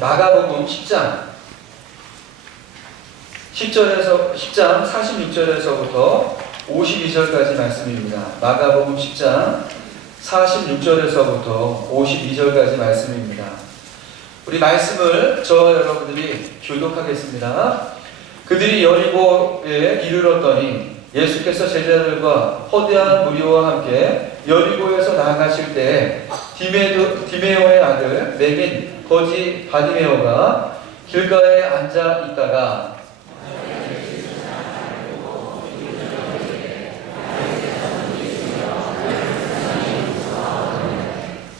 마가복음 10장 46절에서부터 52절까지 말씀입니다. 마가복음 10장 46절에서부터 52절까지 말씀입니다. 우리 말씀을 저와 여러분들이 교독하겠습니다. 그들이 여리고에 이르렀더니 예수께서 제자들과 허대한 무리와 함께 여리고에서 나아가실 때에 디메오의 아들 맹인 거지 바디메오가 길가에 앉아 있다가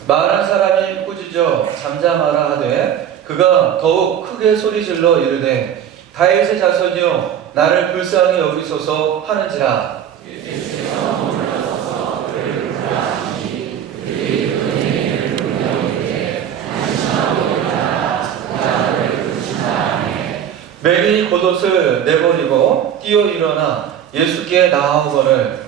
말한 사람이 꾸짖어 잠잠하라 하되 그가 더욱 크게 소리질러 이르되 다윗의 자손이여 나를 불쌍히 여기소서 하는지라. 맹인이 겉옷을 내버리고 뛰어 일어나 예수께 나아오거늘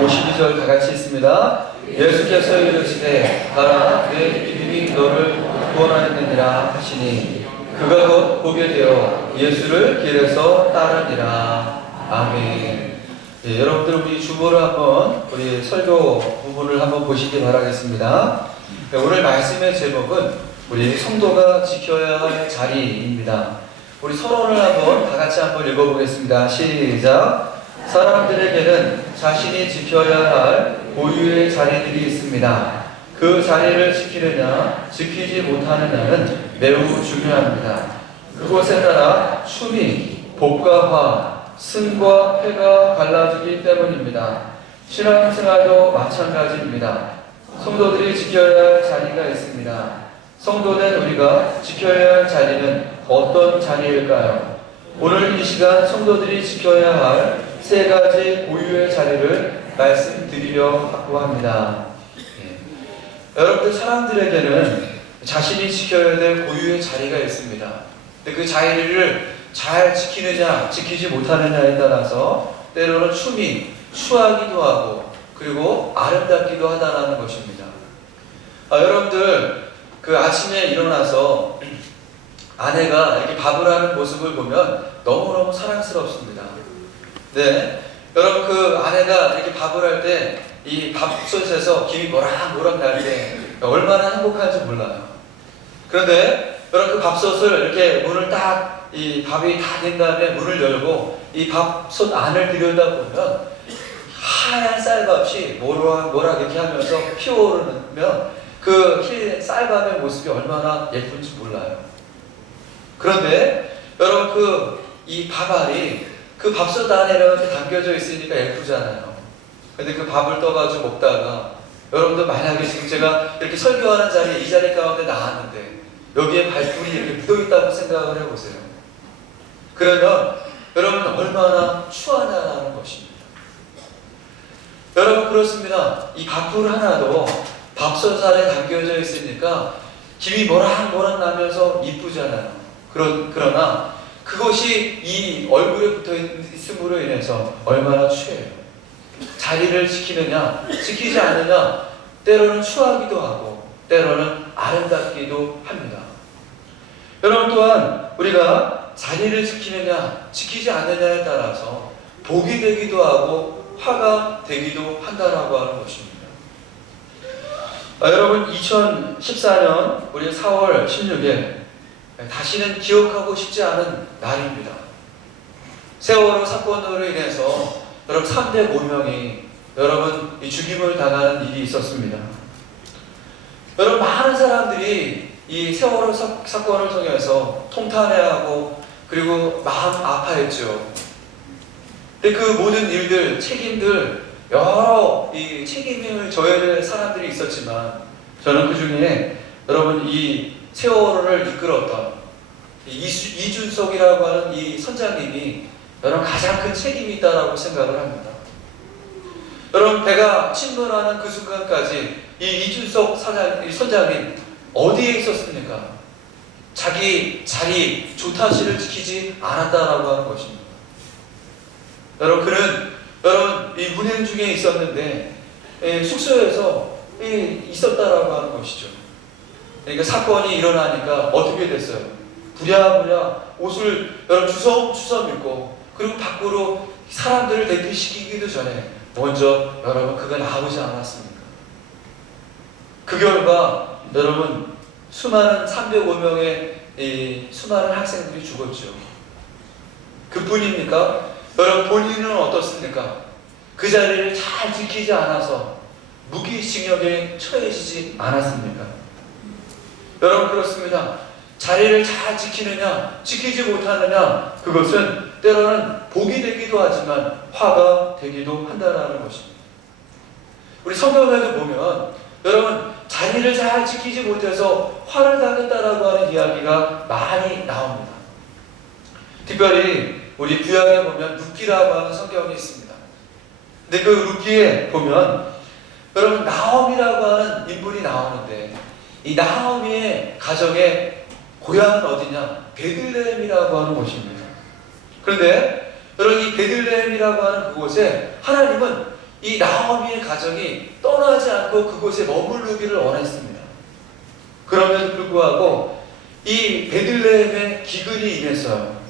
52절 다 같이 있습니다. 예수께서 이르시되 가라 내 믿음이 너를 구원하였느니라 하시니 그가 곧 보게 되어 예수를 길에서 따르니라. 아멘. 여러분들 우리 주보를 한번 우리 설교 부분을 한번 보시기 바라겠습니다. 오늘 말씀의 제목은 우리 성도가 지켜야 할 자리입니다. 우리 서론을 한번 다 같이 한번 읽어보겠습니다. 시작. 사람들에게는 자신이 지켜야 할 고유의 자리들이 있습니다. 그 자리를 지키느냐 지키지 못하느냐는 매우 중요합니다. 그것에 따라 춤이 복과 화, 승과 패가 갈라지기 때문입니다. 신앙생활도 마찬가지입니다. 성도들이 지켜야 할 자리가 있습니다. 성도된 우리가 지켜야 할 자리는 어떤 자리일까요? 오늘 이 시간 성도들이 지켜야 할 세 가지 고유의 자리를 말씀드리려고 합니다. 여러분들 사람들에게는 자신이 지켜야 될 고유의 자리가 있습니다. 근데 그 자리를 잘 지키느냐 지키지 못하느냐에 따라서 때로는 춤이 추하기도 하고 그리고 아름답기도 하다는 것입니다. 여러분들 그 아침에 일어나서 아내가 이렇게 밥을 하는 모습을 보면 너무너무 사랑스럽습니다. 네, 여러분 그 아내가 이렇게 밥을 할 때 이 밥솥에서 김이 모락모락 날 때 얼마나 행복한지 몰라요. 그런데 여러분 그 밥솥을 이렇게 문을 딱 이 밥이 다 된 다음에 문을 열고 이 밥솥 안을 들여다보면 하얀 쌀밥이 모락 이렇게 하면서 피어오르면 그 쌀밥의 모습이 얼마나 예쁜지 몰라요. 그런데 여러분 이 밥알이 그 밥솥 안에 이렇게 담겨져 있으니까 예쁘잖아요. 근데 그 밥을 떠가지고 먹다가 여러분들 만약에 지금 제가 이렇게 설교하는 자리에 이 자리 가운데 나왔는데 여기에 발불이 이렇게 묻어있다고 생각을 해보세요. 그러면 여러분 얼마나 추하냐는 것입니다. 여러분 그렇습니다. 이 밥풀 하나도 밥솥 안에 담겨져 있으니까 김이 모락모락 나면서 이쁘잖아요. 그러나 그것이 이 얼굴에 붙어 있음으로 인해서 얼마나 추해요. 자리를 지키느냐 지키지 않느냐 때로는 추하기도 하고 때로는 아름답기도 합니다. 여러분 또한 우리가 자리를 지키느냐 지키지 않느냐에 따라서 복이 되기도 하고 화가 되기도 한다라고 하는 것입니다. 여러분 2014년 우리 4월 16일 다시는 기억하고 싶지 않은 날입니다. 세월호 사건으로 인해서 여러분 305명이 여러분 이 죽임을 당하는 일이 있었습니다. 여러분 많은 사람들이 이 세월호 사건을 통해서 통탄해하고 그리고 마음 아파했죠. 근데 그 모든 일들, 책임들 여러 이 책임을 져야 될 사람들이 있었지만 저는 그 중에 여러분 이 세월호를 이끌었던 이준석이라고 하는 이 선장님이 여러분 가장 큰 책임이 있다라고 생각을 합니다. 여러분 배가 침몰하는 그 순간까지 이 이준석 선장님 어디에 있었습니까? 자기 자리 조타시를 지키지 않았다라고 하는 것입니다. 여러분 그는 이 운행 중에 있었는데 숙소에서 있었다라고 하는 것이죠. 그러니까 사건이 일어나니까 어떻게 됐어요? 부랴부랴 옷을 여러분 주섬주섬 입고, 그리고 밖으로 사람들을 대피시키기도 전에 먼저 여러분 그가 나오지 않았습니까? 그 결과 여러분 수많은 305명의 수많은 학생들이 죽었죠. 그뿐입니까? 여러분 본인은 어떻습니까? 그 자리를 잘 지키지 않아서 무기징역에 처해지지 않았습니까? 여러분 그렇습니다. 자리를 잘 지키느냐 지키지 못하느냐, 그것은 때로는 복이 되기도 하지만 화가 되기도 한다는 것입니다. 우리 성경에도 보면 여러분 자리를 잘 지키지 못해서 화를 당했다라고 하는 이야기가 많이 나옵니다. 특별히 우리 구약에 보면 룻기라고 하는 성경이 있습니다. 근데 그 룻기에 보면 여러분 나오미라고 하는 인물이 나오는데, 이 나오미의 가정의 고향은 어디냐? 베들레헴이라고 하는 곳입니다. 그런데 여러분 이 베들레헴이라고 하는 그곳에 하나님은 이 나오미의 가정이 떠나지 않고 그곳에 머무르기를 원했습니다. 그럼에도 불구하고 이 베들레헴에 기근이 임했어요.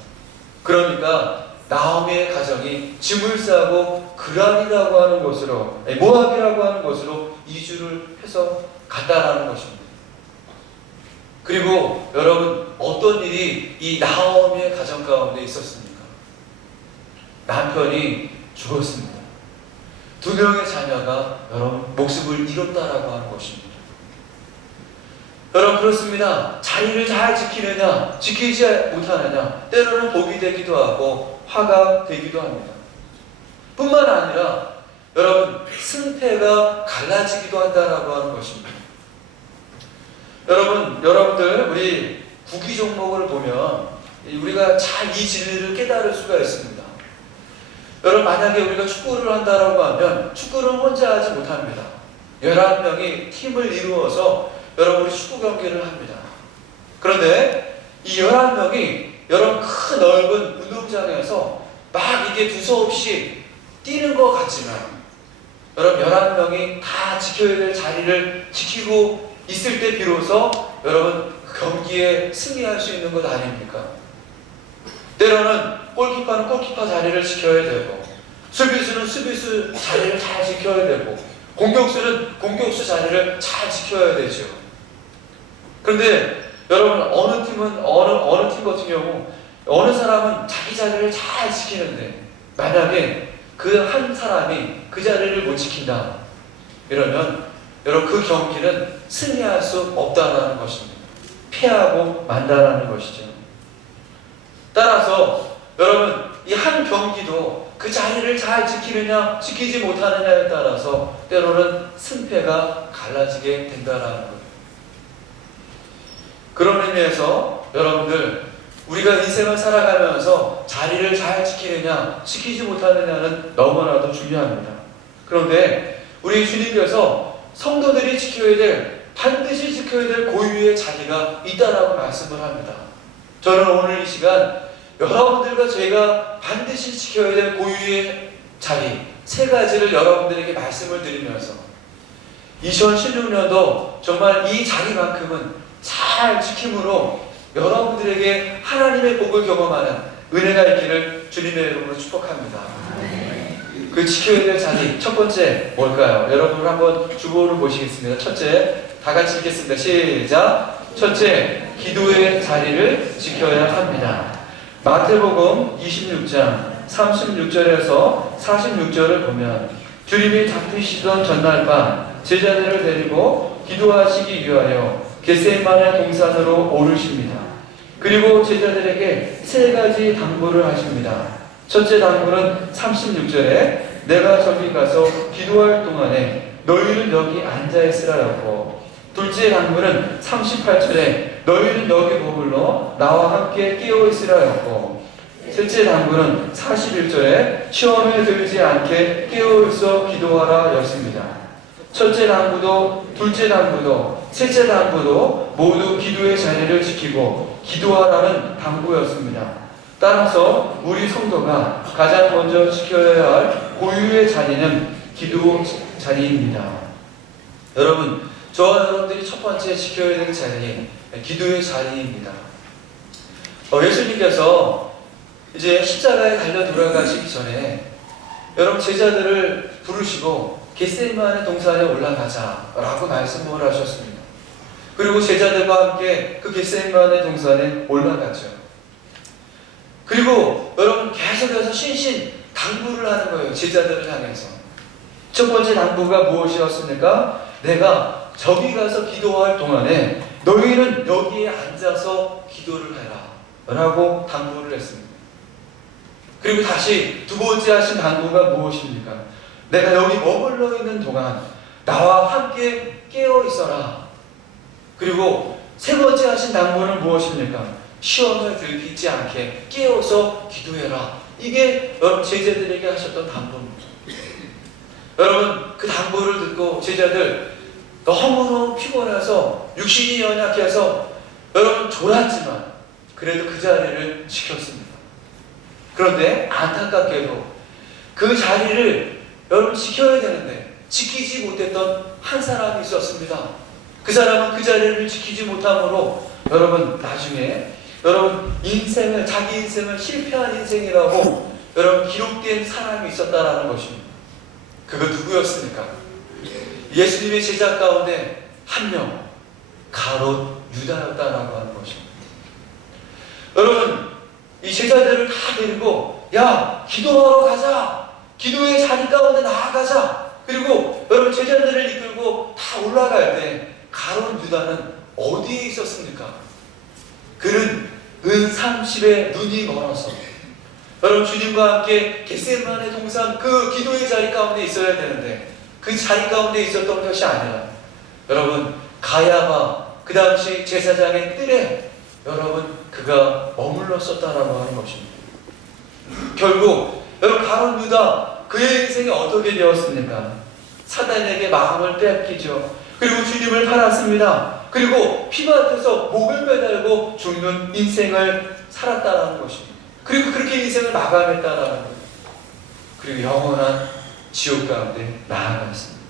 그러니까 나오미의 가정이 짐을 싸고 그란이라고 하는 곳으로, 모압이라고 하는 곳으로 이주를 해서 갔다라는 것입니다. 그리고 여러분 어떤 일이 이 나오미의 가정 가운데 있었습니까? 남편이 죽었습니다. 2명의 자녀가 여러분 목숨을 잃었다라고 하는 것입니다. 여러분 그렇습니다. 자리를 잘 지키느냐 지키지 못하느냐, 때로는 복이 되기도 하고 화가 되기도 합니다. 뿐만 아니라 여러분 승패가 갈라지기도 한다라고 하는 것입니다. 여러분들 우리 구기 종목을 보면 우리가 잘 이 진리를 깨달을 수가 있습니다. 여러분 만약에 우리가 축구를 한다라고 하면 축구를 혼자 하지 못합니다. 11명이 팀을 이루어서 여러분 우리 축구 경기를 합니다. 그런데 이 11명이 여러분 큰 넓은 운동장에서 막 이게 두서없이 뛰는 것 같지만, 여러분 11명이 다 지켜야 될 자리를 지키고 있을 때 비로소 여러분 경기에 승리할 수 있는 것 아닙니까? 때로는 골키퍼는 골키퍼 자리를 지켜야 되고, 수비수는 수비수 자리를 잘 지켜야 되고, 공격수는 공격수 자리를 잘 지켜야 되죠. 그런데 여러분 어느 팀은 어느 팀 같은 경우 어느 사람은 자기 자리를 잘 지키는데, 만약에 그 한 사람이 그 자리를 못 지킨다 이러면 여러분 그 경기는 승리할 수 없다라는 것입니다. 패하고 만다라는 것이죠. 따라서 여러분 이 한 경기도 그 자리를 잘 지키느냐 지키지 못하느냐에 따라서 때로는 승패가 갈라지게 된다라는 거예요. 그런 의미에서 여러분들 우리가 인생을 살아가면서 자리를 잘 지키느냐 지키지 못하느냐는 너무나도 중요합니다. 그런데 우리 주님께서 성도들이 지켜야 될, 반드시 지켜야 될 고유의 자리가 있다라고 말씀을 합니다. 저는 오늘 이 시간 여러분들과 저희가 반드시 지켜야 될 고유의 자리 3가지를 여러분들에게 말씀을 드리면서 2016년도 정말 이 자리만큼은 잘 지킴으로 여러분들에게 하나님의 복을 경험하는 은혜가 있기를 주님의 이름으로 축복합니다. 그 지켜야 될 자리 첫 번째 뭘까요? 여러분 한번 주보를 보시겠습니다. 첫째, 다 같이 읽겠습니다. 시작. 첫째, 기도의 자리를 지켜야 합니다. 마태복음 26장 36절에서 46절을 보면 주님이 잡히시던 전날 밤 제자들을 데리고 기도하시기 위하여 겟세마네 동산으로 오르십니다. 그리고 제자들에게 3가지 당부를 하십니다. 첫째 당부는 36절에 내가 저기 가서 기도할 동안에 너희는 여기 앉아있으라였고, 둘째 당부는 38절에 너희는 여기 머물러 나와 함께 깨어있으라였고, 셋째 당부는 41절에 시험에 들지 않게 깨어있어 기도하라 였습니다. 첫째 당부도 둘째 당부도 셋째 당부도 모두 기도의 자리를 지키고 기도하라는 당부였습니다. 따라서 우리 성도가 가장 먼저 지켜야 할 고유의 자리는 기도 자리입니다. 여러분, 저와 여러분들이 첫 번째 지켜야 되는 자리, 기도의 자리입니다. 예수님께서 이제 십자가에 달려 돌아가시기 전에 여러분 제자들을 부르시고 겟세마네 동산에 올라가자라고 말씀을 하셨습니다. 그리고 제자들과 함께 그 겟세마네 동산에 올라가죠. 그리고 여러분 계속해서 신신 당부를 하는 거예요. 제자들을 향해서. 첫 번째 당부가 무엇이었습니까? 내가 저기 가서 기도할 동안에 너희는 여기에 앉아서 기도를 해라 라고 당부를 했습니다. 그리고 다시 두 번째 하신 당부가 무엇입니까? 내가 여기 머물러 있는 동안 나와 함께 깨어 있어라. 그리고 세 번째 하신 당부는 무엇입니까? 시험을 들키지 않게 깨어서 기도해라. 이게 여러분 제자들에게 하셨던 당부입니다. 여러분 그 당부를 듣고 제자들 너무너무 피곤해서 육신이 연약해서 여러분 졸았지만 그래도 그 자리를 지켰습니다. 그런데 안타깝게도 그 자리를 여러분 지켜야 되는데 지키지 못했던 한 사람이 있었습니다. 그 사람은 그 자리를 지키지 못함으로 여러분 나중에 여러분 인생을 자기 인생을 실패한 인생이라고 여러분 기록된 사람이 있었다라는 것입니다. 그거 누구였습니까? 예수님의 제자 가운데 한 명 가롯 유다였다라고 하는 것입니다. 여러분 이 제자들을 다 데리고 야 기도하러 가자, 기도의 자리 가운데 나아가자. 그리고 여러분 제자들을 이끌고 다 올라갈 때 가롯 유다는 어디에 있었습니까? 그는 은 30에 눈이 멀어서 여러분 주님과 함께 겟세마네 동산 그 기도의 자리 가운데 있어야 되는데 그 자리 가운데 있었던 것이 아니라 여러분 가야바 그 당시 제사장의 뜰에 여러분 그가 머물렀었다라고 하는 것입니다. 결국 여러분 가롯 유다 그의 인생이 어떻게 되었습니까? 사단에게 마음을 빼앗기죠. 그리고 주님을 팔았습니다. 그리고 피밭에서 목을 매달고 죽는 인생을 살았다라는 것입니다. 그리고 그렇게 인생을 마감했다라는 것. 그리고 영원한 지옥 가운데 나아갔습니다.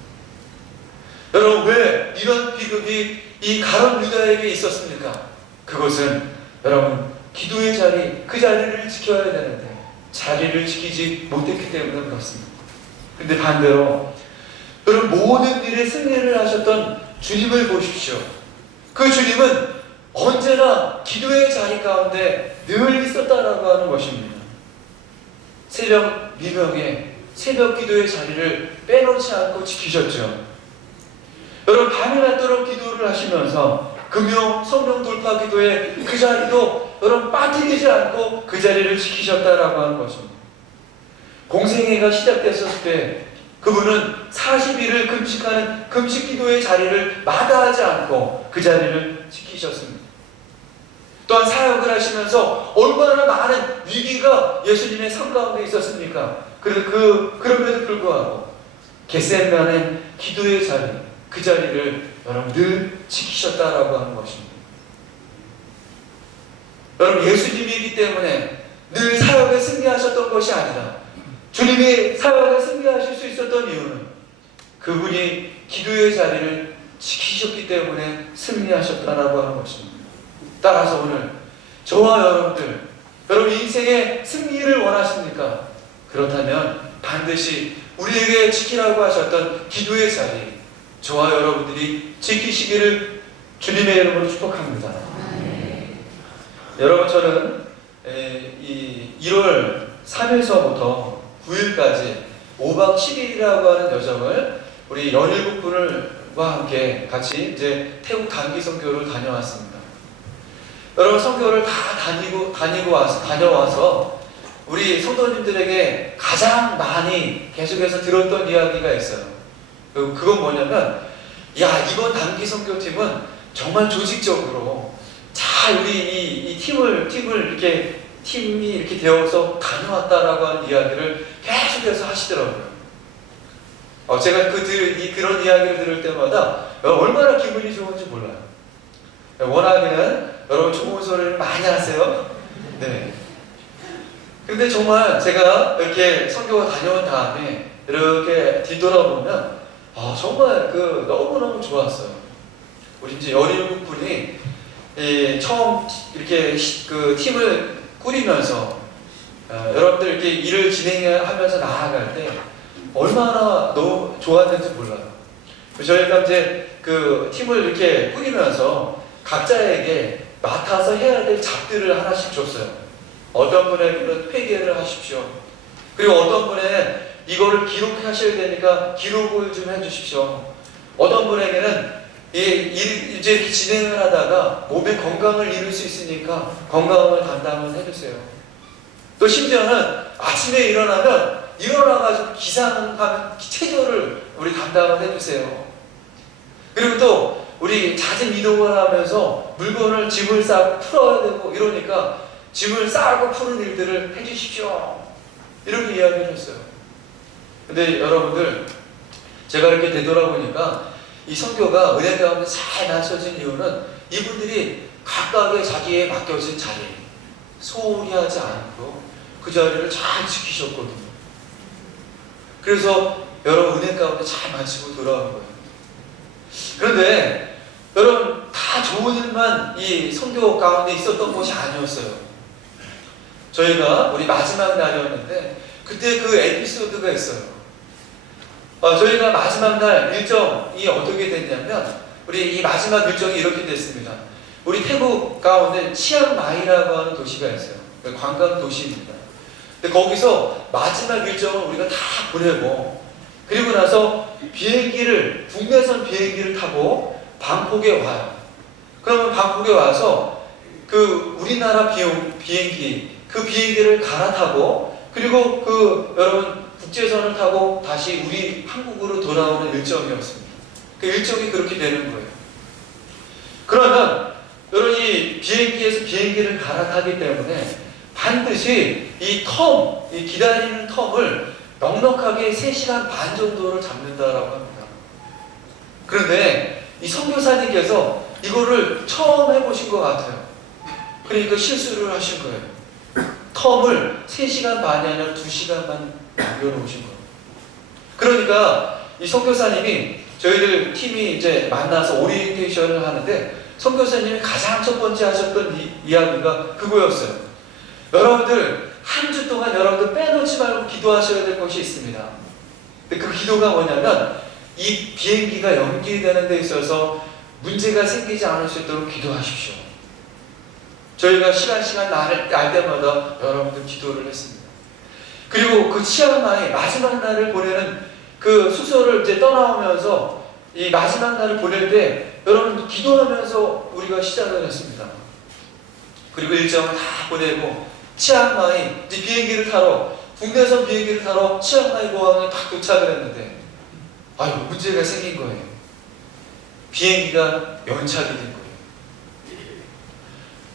여러분 왜 이런 비극이 이 가롯 유다에게 있었습니까? 그것은 여러분 기도의 자리, 그 자리를 지켜야 되는데 자리를 지키지 못했기 때문에 그렇습니다. 근데 반대로 여러분 모든 일에 승리를 하셨던 주님을 보십시오. 그 주님은 언제나 기도의 자리 가운데 늘 있었다라고 하는 것입니다. 새벽 미명에 새벽 기도의 자리를 빼놓지 않고 지키셨죠. 여러분 밤이 낮도록 기도를 하시면서 금요 성령 돌파 기도의 그 자리도 여러분 빠뜨리지 않고 그 자리를 지키셨다라고 하는 것입니다. 공생애가 시작됐었을 때 그분은 40일을 금식하는 금식 기도의 자리를 마다하지 않고 그 자리를 지키셨습니다. 또한 사역을 하시면서 얼마나 많은 위기가 예수님의 삶 가운데 있었습니까? 그럼에도 불구하고 겟세마네 기도의 자리, 그 자리를 여러분 늘 지키셨다라고 하는 것입니다. 여러분 예수님이기 때문에 늘 사역에 승리하셨던 것이 아니라 주님이 사역에 승리하실 수 있었던 이유는 그분이 기도의 자리를 지키셨기 때문에 승리하셨다라고 하는 것입니다. 따라서 오늘 저와 여러분들 여러분 인생의 승리를 원하십니까? 그렇다면 반드시 우리에게 지키라고 하셨던 기도의 자리 저와 여러분들이 지키시기를 주님의 이름으로 축복합니다. 여러분 저는 이 1월 3일서부터 9일까지 5박 10일이라고 하는 여정을 우리 17분과 함께 같이 이제 태국 단기 선교를 다녀왔습니다. 여러분 선교를 다 다녀와서 우리 성도님들에게 가장 많이 계속해서 들었던 이야기가 있어요. 그건 뭐냐면 야 이번 단기 선교팀은 정말 조직적으로 잘 우리 이 팀을 이렇게 팀이 이렇게 되어서 다녀왔다라고 하는 이야기를 계속해서 하시더라고요. 제가 그런 이야기를 들을 때마다 얼마나 기분이 좋은지 몰라요. 원하기는 여러분 좋은 소리를 많이 하세요. 네. 근데 정말 제가 이렇게 선교가 다녀온 다음에 이렇게 뒤돌아보면 정말 너무너무 좋았어요. 우리 이제 17분이 처음 이렇게 그 팀을 꾸리면서 여러분들 이렇게 일을 진행하면서 나아갈 때 얼마나 너무 좋았는지 몰라요. 저희가 이제 그 팀을 이렇게 꾸리면서 각자에게 맡아서 해야 될 잡들을 하나씩 줬어요. 어떤 분에게는 회계를 하십시오. 그리고 어떤 분에게는 이거를 기록하셔야 되니까 기록을 좀 해주십시오. 어떤 분에게는 이제 이렇게 진행을 하다가 몸의 건강을 잃을 수 있으니까 건강을 담당을 해주세요. 또 심지어는 아침에 일어나가지고 기상하면 체조를 우리 담당을 해주세요. 그리고 또 우리 잦은 이동을 하면서 물건을 짐을 싸고 풀어야 되고 이러니까 짐을 싸고 푸는 일들을 해주십시오. 이렇게 이야기를 했어요. 근데 여러분들, 제가 이렇게 되돌아보니까 이 선교가 은혜 가운데 잘 나서진 이유는 이분들이 각각의 자기에 맡겨진 자리, 소홀히 하지 않고 그 자리를 잘 지키셨거든요. 그래서 여러분 은혜 가운데 잘 마치고 돌아온 거예요. 그런데 여러분, 다 좋은 일만 이 선교 가운데 있었던 것이 아니었어요. 저희가 우리 마지막 날이었는데 그때 그 에피소드가 있어요. 저희가 마지막 날 일정이 어떻게 됐냐면 우리 이 마지막 일정이 이렇게 됐습니다. 우리 태국 가운데 치앙마이라고 하는 도시가 있어요. 관광 도시입니다. 근데 거기서 마지막 일정을 우리가 다 보내고 그리고 나서 국내선 비행기를 타고 방콕에 와요. 그러면 방콕에 와서 그 우리나라 비행기 그 비행기를 갈아타고 그리고 여러분 국제선을 타고 다시 우리 한국으로 돌아오는 일정이었습니다. 그 일정이 그렇게 되는 거예요. 그러면 여러분 이 비행기에서 비행기를 갈아타기 때문에 반드시 이 기다리는 텀을 넉넉하게 3시간 반 정도를 잡는다라고 합니다. 그런데 이 선교사님께서 이거를 처음 해보신 것 같아요. 그러니까 실수를 하신 거예요. 텀을 3시간 반이 아니라 2시간만 남겨놓으신 거예요. 그러니까 이 선교사님이 저희들 팀이 이제 만나서 오리엔테이션을 하는데 선교사님이 가장 첫 번째 하셨던 이야기가 그거였어요. 여러분들 한 주 동안 여러분들 빼놓지 말고 기도하셔야 될 것이 있습니다. 근데 그 기도가 뭐냐면 이 비행기가 연기되는 데 있어서 문제가 생기지 않을 수 있도록 기도하십시오. 저희가 시간 날 때마다 여러분들 기도를 했습니다. 그리고 그 치앙마이 마지막 날을 보내는 그 숙소를 이제 떠나오면서 이 마지막 날을 보낼 때 여러분 기도하면서 우리가 시작을 했습니다. 그리고 일정을 다 보내고 치앙마이 이제 국내선 비행기를 타러 치앙마이 공항에 딱 도착을 했는데 문제가 생긴 거예요. 비행기가 연착이 된 거예요.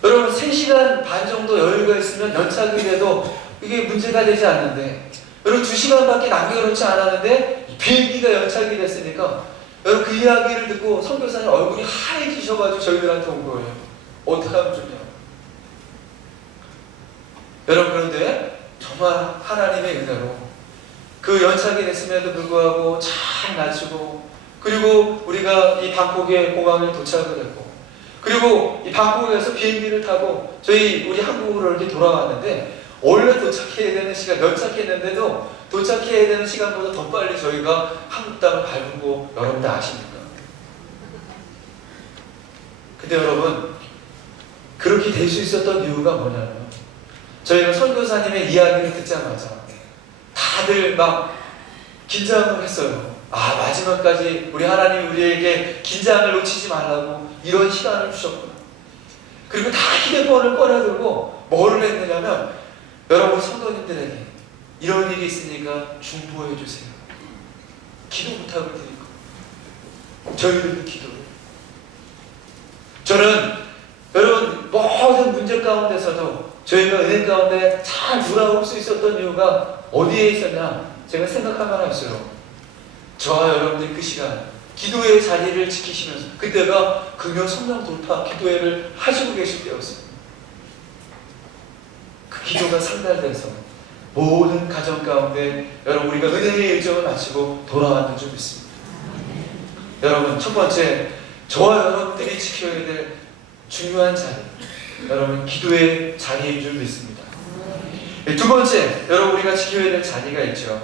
여러분 3시간 반 정도 여유가 있으면 연착이 돼도 이게 문제가 되지 않는데 여러분 2시간밖에 남겨놓지 않았는데 비행기가 연착이 됐으니까 여러분 그 이야기를 듣고 선교사님 얼굴이 하얘지셔가지고 저희들한테 온 거예요. 어떻게 하면 좋냐. 여러분 그런데 정말 하나님의 은혜로 그 연착이 됐음에도 불구하고 잘 마치고 그리고 우리가 이 방콕의 공항에 도착을 했고 그리고 이 방콕에서 비행기를 타고 우리 한국으로 이렇게 돌아왔는데 원래 도착해야 되는 시간 연착했는데도 도착해야 되는 시간보다 더 빨리 저희가 한국 땅을 밟은 거 여러분들 아십니까? 근데 여러분 그렇게 될 수 있었던 이유가 뭐냐면 저희가 선교사님의 이야기를 듣자마자 다들 막 긴장을 했어요. 마지막까지 우리 하나님이 우리에게 긴장을 놓치지 말라고 이런 시간을 주셨구나. 그리고 다 휴대폰을 꺼내들고 뭐를 했느냐면 여러분 성도님들에게 이런 일이 있으니까 중보해 주세요. 기도 부탁을 드리고 저희들도 기도를. 저는 여러분 모든 문제 가운데서도 저희가 은혜 가운데 잘 돌아올 수 있었던 이유가 어디에 있었냐? 제가 생각한 하나 있어요. 저와 여러분들 그 시간 기도의 자리를 지키시면서 그때가 금요 성령 돌파 기도회를 하시고 계실 때였습니다. 그 기도가 상달돼서 모든 가정 가운데 여러분 우리가 은혜의 일정을 마치고 돌아왔는 줄 믿습니다. 여러분 첫 번째, 저와 여러분들이 지켜야 될 중요한 자리, 여러분 기도의 자리인 줄 믿습니다. 두 번째, 여러분 우리가 지켜야 될 자리가 있죠.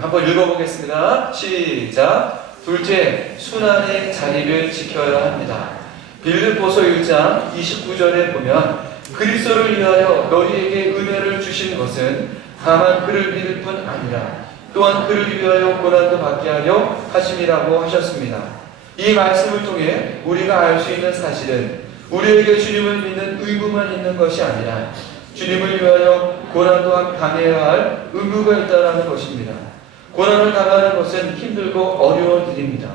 한번 읽어보겠습니다. 시작. 둘째, 순환의 자리를 지켜야 합니다. 빌립보서 1장 29절에 보면 그리스도를 위하여 너희에게 은혜를 주신 것은 다만 그를 믿을 뿐 아니라 또한 그를 위하여 고난도 받게 하려 하심이라고 하셨습니다. 이 말씀을 통해 우리가 알 수 있는 사실은 우리에게 주님을 믿는 의무만 있는 것이 아니라 주님을 위하여 고난도 당해야 할 의무가 있다는 것입니다. 고난을 당하는 것은 힘들고 어려운 일입니다.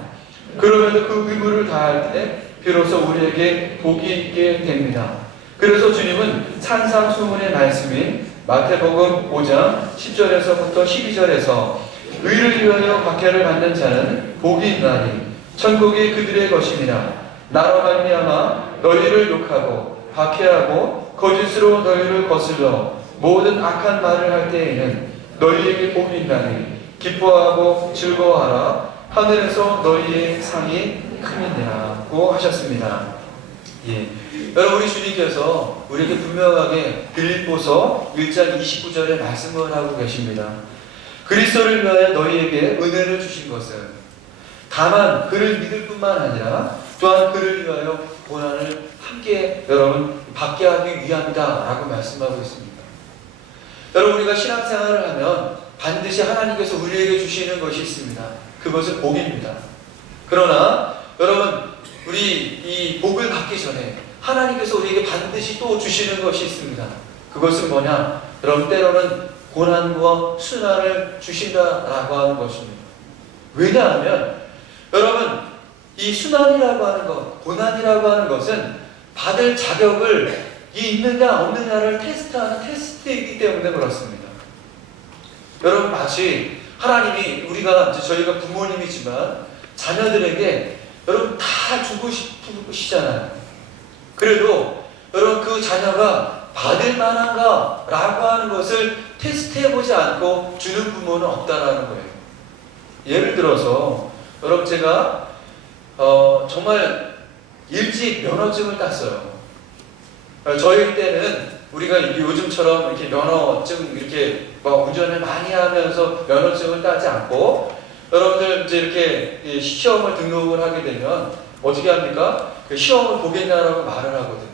그럼에도 그 의무를 다할 때 비로소 우리에게 복이 있게 됩니다. 그래서 주님은 산상수훈의 말씀인 마태복음 5장 10절에서부터 12절에서 의를 위하여 박해를 받는 자는 복이 있나니 천국이 그들의 것이니라. 나로 말미암아 너희를 욕하고 박해하고 거짓으로 너희를 거슬러 모든 악한 말을 할 때에는 너희에게 복이 있나니 기뻐하고 즐거워하라. 하늘에서 너희의 상이 크니라고 하셨습니다. 여러분 우리 주님께서 우리에게 분명하게 빌립보서 1장 29절에 말씀을 하고 계십니다. 그리스도를 위하여 너희에게 은혜를 주신 것은 다만 그를 믿을 뿐만 아니라 또한 그를 위하여 고난을 함께 여러분 받게 하기 위함이다 라고 말씀하고 있습니다. 여러분 우리가 신앙생활을 하면 반드시 하나님께서 우리에게 주시는 것이 있습니다. 그것은 복입니다. 그러나 여러분 우리 이 복을 받기 전에 하나님께서 우리에게 반드시 또 주시는 것이 있습니다. 그것은 뭐냐? 여러분 때로는 고난과 순환을 주신다라고 하는 것입니다. 왜냐하면 여러분 이 순환이라고 하는 것, 고난이라고 하는 것은 받을 자격을 있느냐 없느냐를 테스트하는 테스트이기 때문에 그렇습니다. 여러분 마치 하나님이 저희가 부모님이지만 자녀들에게 여러분 다 주고 싶으시잖아요. 그래도 여러분 그 자녀가 받을 만한가 라고 하는 것을 테스트해보지 않고 주는 부모는 없다라는 거예요. 예를 들어서 여러분 제가 정말 일찍 면허증을 땄어요. 저희 때는 우리가 요즘처럼 이렇게 면허증 이렇게 운전을 많이 하면서 면허증을 따지 않고 여러분들 이제 이렇게 시험을 등록을 하게 되면 어떻게 합니까? 그 시험을 보겠냐라고 말을 하거든요.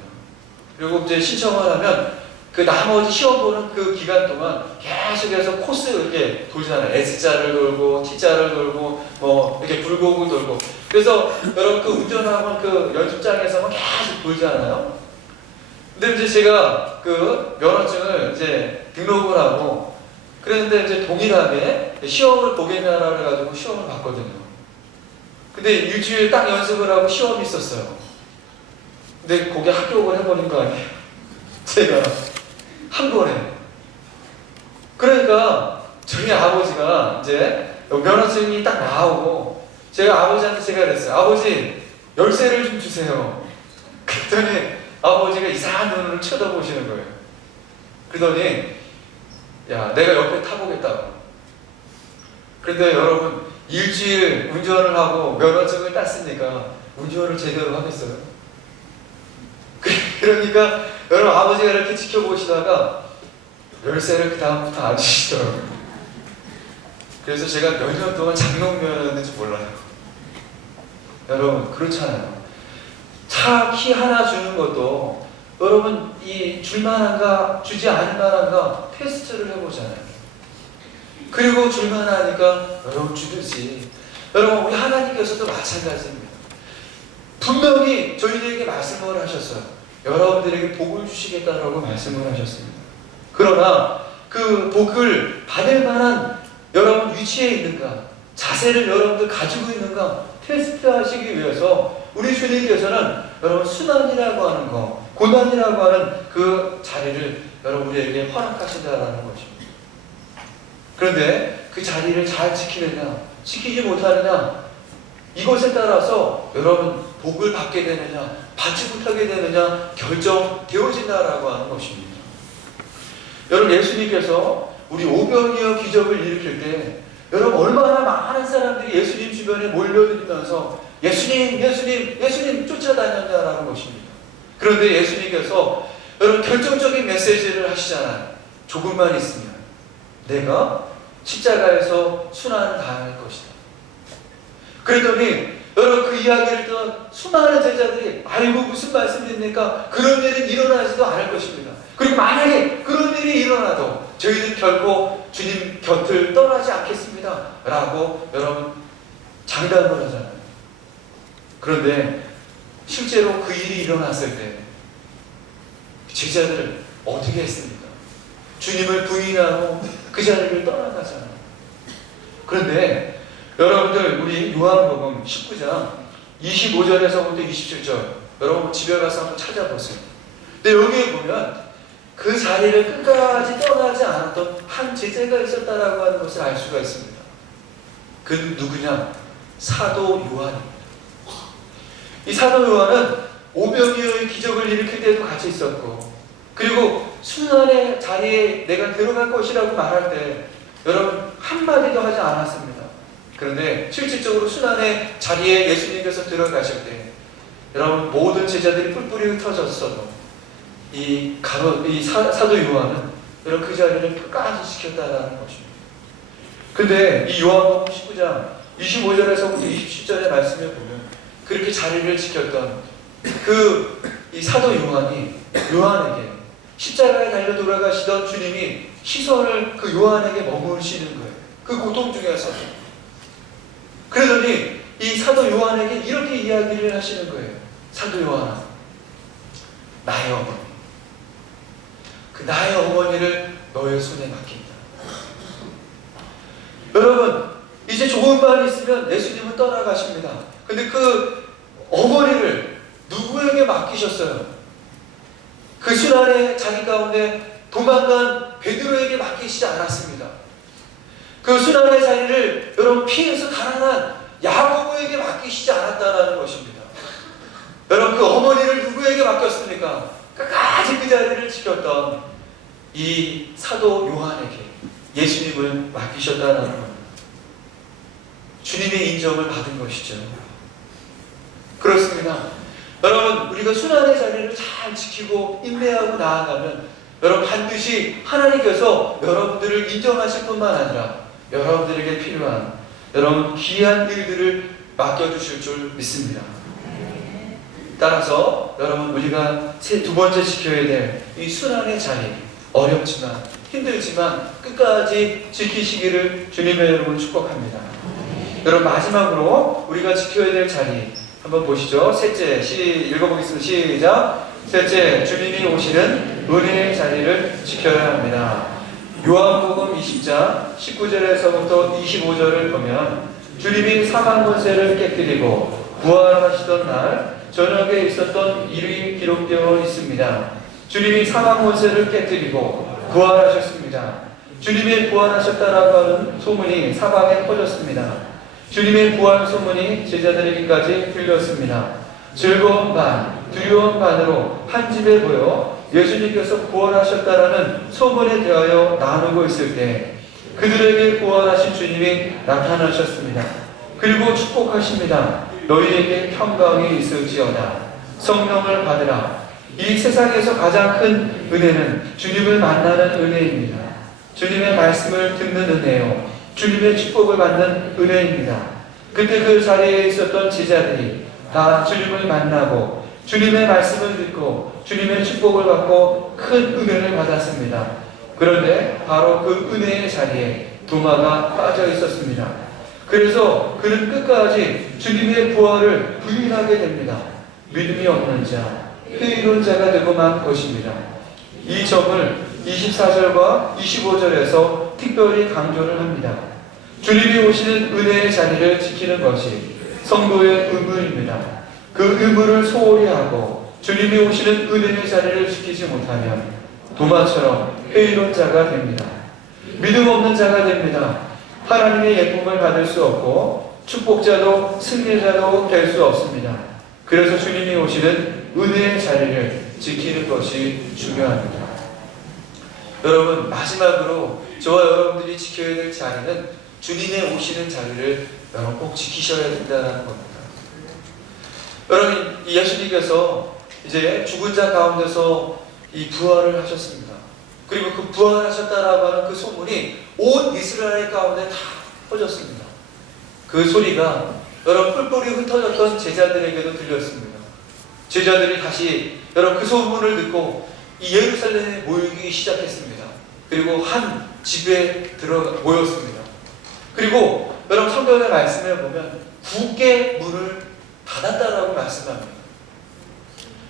그리고 이제 신청을 하면 그 나머지 시험 보는 그 기간 동안 계속해서 코스 이렇게 돌잖아요. S자를 돌고 T자를 돌고 뭐 이렇게 굴곡을 돌고. 그래서 여러분 그 운전학원 그 연습장에서만 계속 돌잖아요. 근데 이제 제가 그 면허증을 이제 등록을 하고 그랬는데 이제 동일하게 시험을 보겠냐라고 해가지고 시험을 봤거든요. 근데 일주일 딱 연습을 하고 시험이 있었어요. 근데 거기에 합격을 해버린 거 아니에요? 제가 한 번에. 그러니까 저희 아버지가 이제 면허증이 딱 나오고 제가 아버지한테 제가 그랬어요. 아버지 열쇠를 좀 주세요. 그랬더니 아버지가 이상한 눈으로 쳐다보시는 거예요. 그러더니 야 내가 옆에 타보겠다고. 그런데 여러분 일주일 운전을 하고 면허증을 땄으니까 운전을 제대로 하겠어요? 그러니까 여러분 아버지가 이렇게 지켜보시다가 열쇠를 그 다음부터 안 주시더라고요. 그래서 제가 몇 년 동안 장롱면허였는지 몰라요. 여러분 그렇잖아요. 차 키 하나 주는 것도 여러분 이 줄만한가 주지 않을만한가 테스트를 해보잖아요. 그리고 줄만하니까 여러분 주듯이 여러분 우리 하나님께서도 마찬가지입니다. 분명히 저희들에게 말씀을 하셨어요. 여러분들에게 복을 주시겠다라고 말씀을 하셨습니다. 그러나 그 복을 받을 만한 여러분 위치에 있는가, 자세를 여러분들 가지고 있는가 테스트하시기 위해서 우리 주님께서는 여러분 순환이라고 하는 거, 고난이라고 하는 그 자리를 여러분 우리에게 허락하신다라는 것입니다. 그런데 그 자리를 잘 지키느냐, 지키지 못하느냐, 이것에 따라서 여러분 복을 받게 되느냐, 받지 못하게 되느냐 결정되어진다라고 하는 것입니다. 여러분, 예수님께서 우리 오병이어 기적을 일으킬 때 여러분 얼마나 많은 사람들이 예수님 주변에 몰려들면서 예수님, 예수님, 예수님 쫓아다녔다라는 것입니다. 그런데 예수님께서 여러분 결정적인 메시지를 하시잖아요. 조금만 있으면 내가 십자가에서 순환을 당할 것이다. 그랬더니 여러분 그 이야기를 듣던 수많은 제자들이 아이고 무슨 말씀입니까? 그런 일은 일어나지도 않을 것입니다. 그리고 만약에 그런 일이 일어나도 저희는 결코 주님 곁을 떠나지 않겠습니다 라고 여러분 장담을 하잖아요. 그런데 실제로 그 일이 일어났을 때 제자들은 어떻게 했습니까? 주님을 부인하고 그 자리를 떠나가잖아요. 그런데 여러분들 우리 요한복음 19장 25절에서부터 27절 여러분 집에 가서 한번 찾아보세요. 근데 여기에 보면 그 자리를 끝까지 떠나지 않았던 한 제자가 있었다라고 하는 것을 알 수가 있습니다. 그는 누구냐? 사도 요한입니다. 이 사도 요한은 오병이어의 기적을 일으킬 때도 같이 있었고, 그리고 순환의 자리에 내가 들어갈 것이라고 말할 때 여러분 한마디도 하지 않았습니다. 그런데 실질적으로 순환의 자리에 예수님께서 들어가실 때 여러분 모든 제자들이 뿔뿔이 흩어졌어도 이 사도 요한은 여러분 그 자리를 끝까지 지켰다라는 것입니다. 근데 이 요한복음 19장 25절에서부터 27절의 말씀에 보면 그렇게 자리를 지켰던 이 사도 요한에게 십자가에 달려 돌아가시던 주님이 시선을 그 요한에게 머무르시는 거예요. 그 고통 중에서. 그러더니 이 사도 요한에게 이렇게 이야기를 하시는 거예요. 사도 요한아, 나의 어머니, 그 나의 어머니를 너의 손에 맡긴다. 여러분 이제 조금만 있으면 예수님은 떠나가십니다. 근데 그 어머니를 누구에게 맡기셨어요? 그 순환의 자리 가운데 도망간 베드로에게 맡기시지 않았습니다. 그 순환의 자리를 여러분 피해서 달아난 야고보에게 맡기시지 않았다는 것입니다. 여러분 그 어머니를 누구에게 맡겼습니까? 끝까지 그 자리를 지켰던 이 사도 요한에게 예수님을 맡기셨다는 겁니다. 주님의 인정을 받은 것이죠. 그렇습니다. 여러분 우리가 순환의 자리를 잘 지키고 인내하고 나아가면 여러분 반드시 하나님께서 여러분들을 인정하실 뿐만 아니라 여러분들에게 필요한 여러분 귀한 일들을 맡겨주실 줄 믿습니다. 따라서 여러분 우리가 두 번째 지켜야 될 이 순환의 자리, 어렵지만 힘들지만 끝까지 지키시기를 주님의 여러분 축복합니다. 여러분 마지막으로 우리가 지켜야 될 자리 한번 보시죠. 셋째, 읽어보겠습니다. 시작. 셋째, 주님이 오시는 은혜의 자리를 지켜야 합니다. 요한복음 20장 19절에서부터 25절을 보면 주님이 사망 권세를 깨뜨리고 부활하시던 날 저녁에 있었던 일이 기록되어 있습니다. 주님이 사망 권세를 깨뜨리고 부활하셨습니다. 주님이 부활하셨다라고 하는 소문이 사방에 퍼졌습니다. 주님의 부활 소문이 제자들에게까지 들렸습니다. 즐거운 반, 두려운 반으로 한 집에 모여 예수님께서 부활하셨다라는 소문에 대하여 나누고 있을 때 그들에게 부활하신 주님이 나타나셨습니다. 그리고 축복하십니다. 너희에게 평강이 있을지어다. 성령을 받으라. 이 세상에서 가장 큰 은혜는 주님을 만나는 은혜입니다. 주님의 말씀을 듣는 은혜요, 주님의 축복을 받는 은혜입니다. 그때 그 자리에 있었던 제자들이 다 주님을 만나고 주님의 말씀을 듣고 주님의 축복을 받고 큰 은혜를 받았습니다. 그런데 바로 그 은혜의 자리에 도마가 빠져 있었습니다. 그래서 그는 끝까지 주님의 부활을 부인하게 됩니다. 믿음이 없는 자, 회의론 자가 되고 만 것입니다. 이 점을 24절과 25절에서 특별히 강조를 합니다. 주님이 오시는 은혜의 자리를 지키는 것이 성도의 의무입니다. 그 의무를 소홀히 하고 주님이 오시는 은혜의 자리를 지키지 못하면 도마처럼 회의론 자가 됩니다. 믿음 없는 자가 됩니다. 하나님의 예쁨을 받을 수 없고 축복자도 승리자도 될 수 없습니다. 그래서 주님이 오시는 은혜의 자리를 지키는 것이 중요합니다. 여러분, 마지막으로 저와 여러분들이 지켜야 될 자리는 주님의 오시는 자리를 여러분 꼭 지키셔야 된다는 겁니다. 여러분, 예수님께서 이제 죽은 자 가운데서 이 부활을 하셨습니다. 그리고 그 부활하셨다라고 하는 그 소문이 온 이스라엘 가운데 다 퍼졌습니다. 그 소리가 여러분 뿔뿔이 흩어졌던 제자들에게도 들렸습니다. 제자들이 다시 여러분 그 소문을 듣고 이 예루살렘에 모이기 시작했습니다. 그리고 한 집에 모였습니다. 그리고 여러분 성경의 말씀에 보면 굳게 문을 닫았다라고 말씀합니다.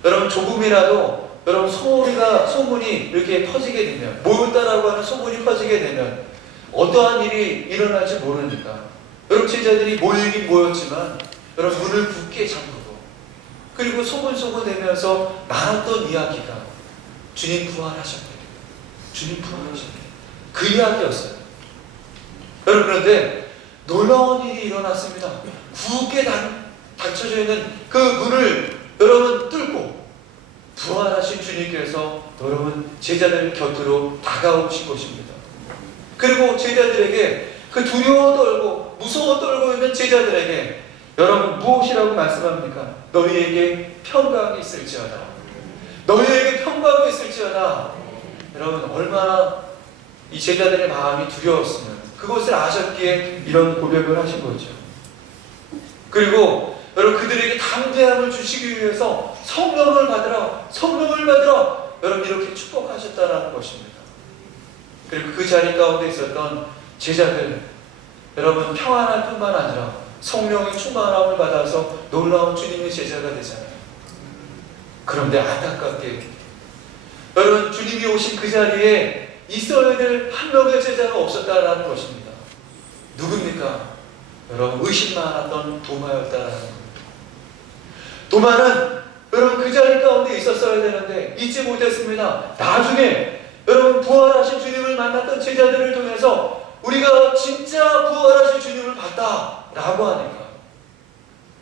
여러분 조금이라도 여러분 소문이 이렇게 퍼지게 되면, 모였다라고 하는 소문이 퍼지게 되면 어떠한 일이 일어날지 모르니까 여러분 제자들이 모이긴 모였지만 여러분 문을 굳게 잠그고, 그리고 소문되면서 나눴던 이야기가 주님 부활하셨대, 주님 부활하셨대, 그 이야기였어요. 여러분, 그런데 놀라운 일이 일어났습니다. 굳게 닫혀져 있는 그 문을 여러분 뚫고 부활하신 주님께서 여러분 제자들 곁으로 다가오신 것입니다. 그리고 제자들에게, 그 두려워 떨고 무서워 떨고 있는 제자들에게 여러분 무엇이라고 말씀합니까? 너희에게 평강이 있을지어다, 너희에게 평강이 있을지어다. 여러분, 얼마나 이 제자들의 마음이 두려웠으면 그것을 아셨기에 이런 고백을 하신 거죠. 그리고 여러분 그들에게 담대함을 주시기 위해서 성령을 받으라, 성령을 받으라, 여러분 이렇게 축복하셨다라는 것입니다. 그리고 그 자리 가운데 있었던 제자들, 여러분 평안할 뿐만 아니라 성령의 충만함을 받아서 놀라운 주님의 제자가 되잖아요. 그런데 안타깝게 여러분 주님이 오신 그 자리에 있어야 될 한 명의 제자가 없었다라는 것입니다. 누굽니까? 여러분 의심 많았던 도마였다라는 겁니다. 도마는 여러분 그 자리 가운데 있었어야 되는데 잊지 못했습니다. 나중에 여러분 부활하신 주님을 만났던 제자들을 통해서 우리가 진짜 부활하신 주님을 봤다라고 하니까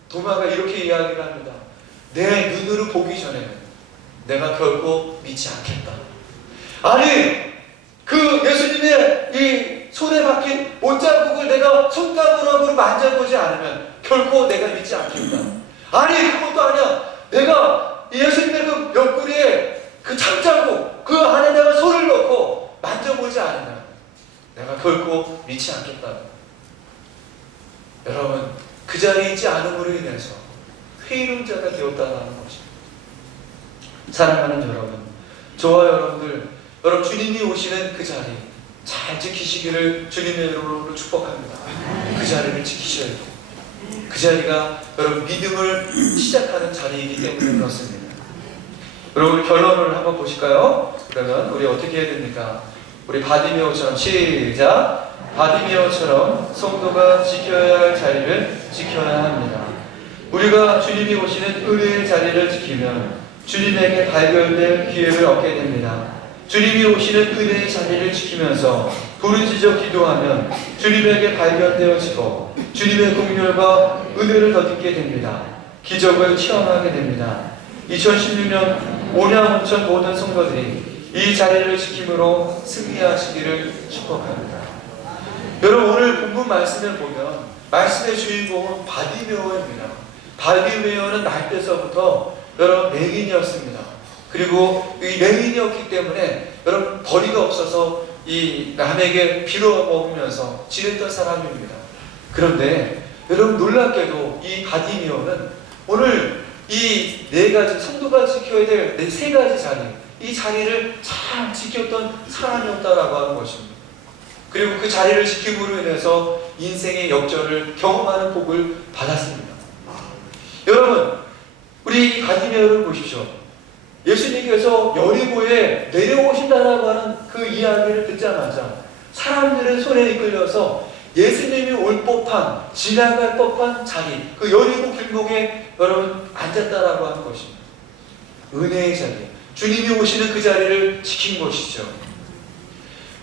도마가 이렇게 이야기를 합니다. 내 눈으로 보기 전에는 내가 결코 믿지 않겠다. 아니, 그 예수님의 이 손에 박힌 옷자국을 내가 손가락으로 만져보지 않으면 결코 내가 믿지 않겠다. 아니, 그것도 아니야. 내가 예수님의 그 옆구리에 그 창자국, 그 안에 내가 손을 넣고 만져보지 않으면 내가 결코 믿지 않겠다. 여러분, 그 자리에 있지 않음으로 인해서 회의론자가 되었다는 것입니다. 사랑하는 여러분, 저와 여러분 주님이 오시는 그 자리 잘 지키시기를 주님의 이름으로 축복합니다. 그 자리를 지키셔야 돼요. 그 자리가 여러분 믿음을 시작하는 자리이기 때문에 그렇습니다. 여러분 결론을 한번 보실까요? 그러면 우리 어떻게 해야 됩니까? 우리 바디메오처럼 시작! 바디메오처럼 성도가 지켜야 할 자리를 지켜야 합니다. 우리가 주님이 오시는 은혜의 자리를 지키면 주님에게 발견될 기회를 얻게 됩니다. 주님이 오시는 은혜의 자리를 지키면서 부르짖어 기도하면 주님에게 발견되어지고 주님의 긍휼과 은혜를 더듬게 됩니다. 기적을 체험하게 됩니다. 2016년 온양온천 모든 성도들이 이 자리를 지킴으로 승리하시기를 축복합니다. 여러분, 오늘 본문 말씀을 보면 말씀의 주인공은 바디메오입니다. 바디메오는 날 때서부터 여러분 맹인이었습니다. 그리고 이 맹인이었기 때문에 여러분 벌이가 없어서 이 남에게 빌어먹으면서 지냈던 사람입니다. 그런데 여러분 놀랍게도 이 바디메오는 오늘 이 네 가지 성도가 지켜야 될 네 세 가지 자리, 이 자리를 잘 지켰던 사람이었다라고 하는 것입니다. 그리고 그 자리를 지킴으로 인해서 인생의 역전을 경험하는 복을 받았습니다. 여러분, 우리 바디메오를 보십시오. 예수님께서 여리고에 내려오신다라고 하는 그 이야기를 듣자마자 사람들의 손에 이끌려서 예수님이 올 법한, 지나갈 법한 자리, 그 여리고 길목에 여러분 앉았다라고 하는 것입니다. 은혜의 자리, 주님이 오시는 그 자리를 지킨 것이죠.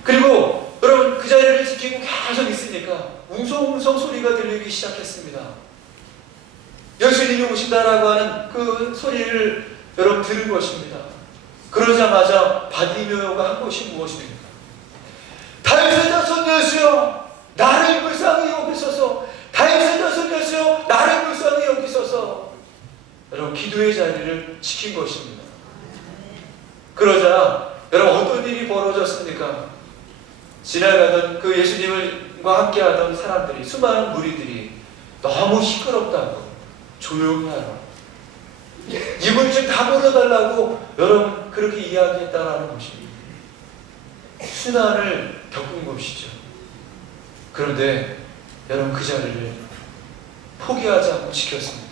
그리고 여러분 그 자리를 지키고 계속 있으니까 웅성웅성 소리가 들리기 시작했습니다. 예수님이 오신다라고 하는 그 소리를 여러분 들은 것입니다. 그러자마자 바디메오가 한 것이 무엇입니까? 다윗의 자손 예수여, 나를 불쌍히 여기소서. 다윗의 자손 예수여, 나를 불쌍히 여기소서. 여러분, 기도의 자리를 지킨 것입니다. 그러자 여러분, 어떤 일이 벌어졌습니까? 지나가던 그 예수님과 함께하던 사람들이, 수많은 무리들이 너무 시끄럽다고, 조용히 하라, 입을 좀 다물어달라고 여러분 그렇게 이야기했다라는 것입니다. 순환을 겪은 것이죠. 그런데 여러분, 그 자리를 포기하지 않고 지켰습니다.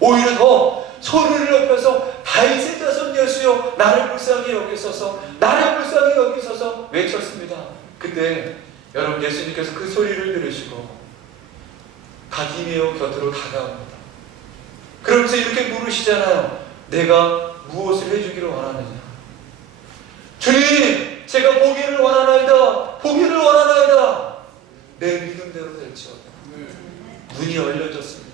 오히려 더 소리를 높여서 다윗의 자손 예수여, 나를 불쌍히 여기소서, 나를 불쌍히 여기소서 외쳤습니다. 그때 여러분, 예수님께서 그 소리를 들으시고 바디메오 곁으로 다가옵니다. 그러면서 이렇게 물으시잖아요. 내가 무엇을 해주기를 원하느냐? 주님, 제가 보기를 원하나이다. 보기를 원하나이다. 내 믿음대로 될지어다. 문이 열려졌습니다.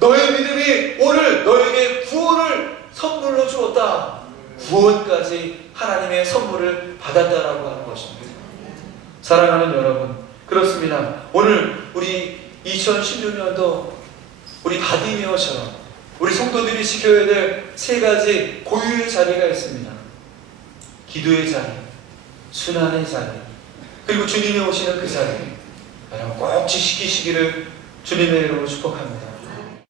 너의 믿음이 오늘 너에게 구원을 선물로 주었다. 구원까지 하나님의 선물을 받았다라고 하는 것입니다. 사랑하는 여러분, 그렇습니다. 오늘 우리 2016년도 우리 바디메오처럼 우리 성도들이 지켜야 될 세 가지 고유의 자리가 있습니다. 기도의 자리, 순환의 자리, 그리고 주님이 오시는 그 자리, 여러분 꼭 지키시기를 주님의 이름으로 축복합니다.